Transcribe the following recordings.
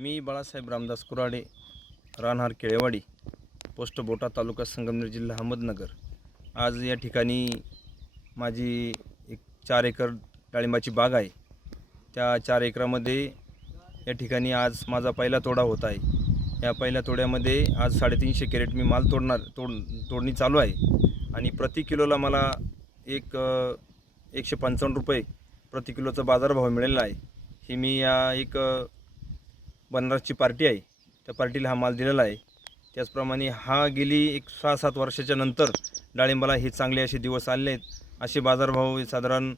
मी Balasaheb Ramdas Kurade Ranhar Kelewadi post Bota taluka Sangamner जिल्हा अहमदनगर. आज या ठिकाणी माझी एक चार एकर डाळिंबाची बाग आहे. त्या चार एकरामध्ये या ठिकाणी आज माझा पहिला तोडा होत आहे. या पहिल्या तोड्यामध्ये आज साडेतीनशे कॅरेट मी माल तोडणार तोड तोडणी चालू आहे. आणि प्रति किलोला मला एक एकशे पंचावन्न रुपये प्रति किलोचा बाजारभाव मिळालेला आहे. हे मी या एक बनारसची पार्टी आहे. त्या पार्टीला हा माल दिलेला आहे. त्याचप्रमाणे हा गेली एक सहा सात वर्षाच्या नंतर डाळिंबाला हे चांगले असे दिवस आले आहेत. असे बाजारभाव साधारण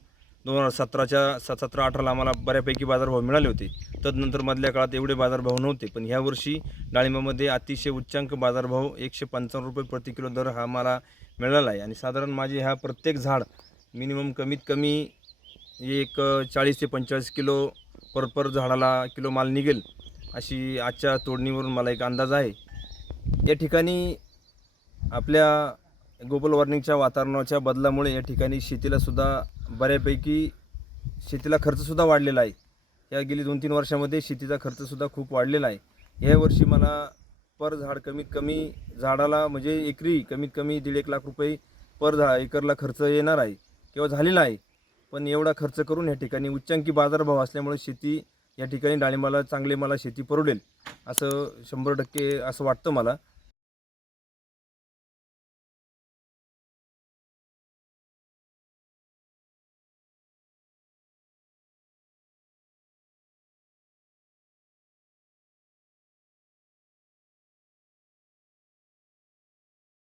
दोन हजार सतराच्या स सतरा अठराला आम्हाला बऱ्यापैकी बाजारभाव मिळाले होते. तदनंतर मधल्या काळात एवढे बाजारभाव नव्हते पण ह्या वर्षी डाळिंबामध्ये अतिशय उच्चांक बाजारभाव एकशे पंचावन्न रुपये प्रति किलो दर हा मला मिळाला आहे. आणि साधारण माझे ह्या प्रत्येक झाड मिनिमम कमीत कमी एक चाळीस ते पंचेचाळीस किलो पर पर झाडाला किलो माल निघेल. अशी आजच्या तोडणीवरून मला एक अंदाज आहे. या ठिकाणी आपल्या ग्लोबल वॉर्मिंगच्या वातावरणाच्या बदलामुळे या ठिकाणी शेतीलासुद्धा बऱ्यापैकी शेतीला खर्चसुद्धा वाढलेला आहे. या गेली दोन तीन वर्षामध्ये शेतीचा खर्चसुद्धा खूप वाढलेला आहे. या वर्षी मला पर झाड कमीत कमी झाडाला म्हणजे एकरी कमीत कमी दीड एक लाख रुपये पर झा एकरला खर्च येणार आहे किंवा झालेला आहे. पण एवढा खर्च करून या ठिकाणी उच्चांकी बाजारभाव असल्यामुळे शेती या ठिकाणी डाळिंबाला चांगले मला शेती परवडेल असं शंभर टक्के असं वाटतं मला.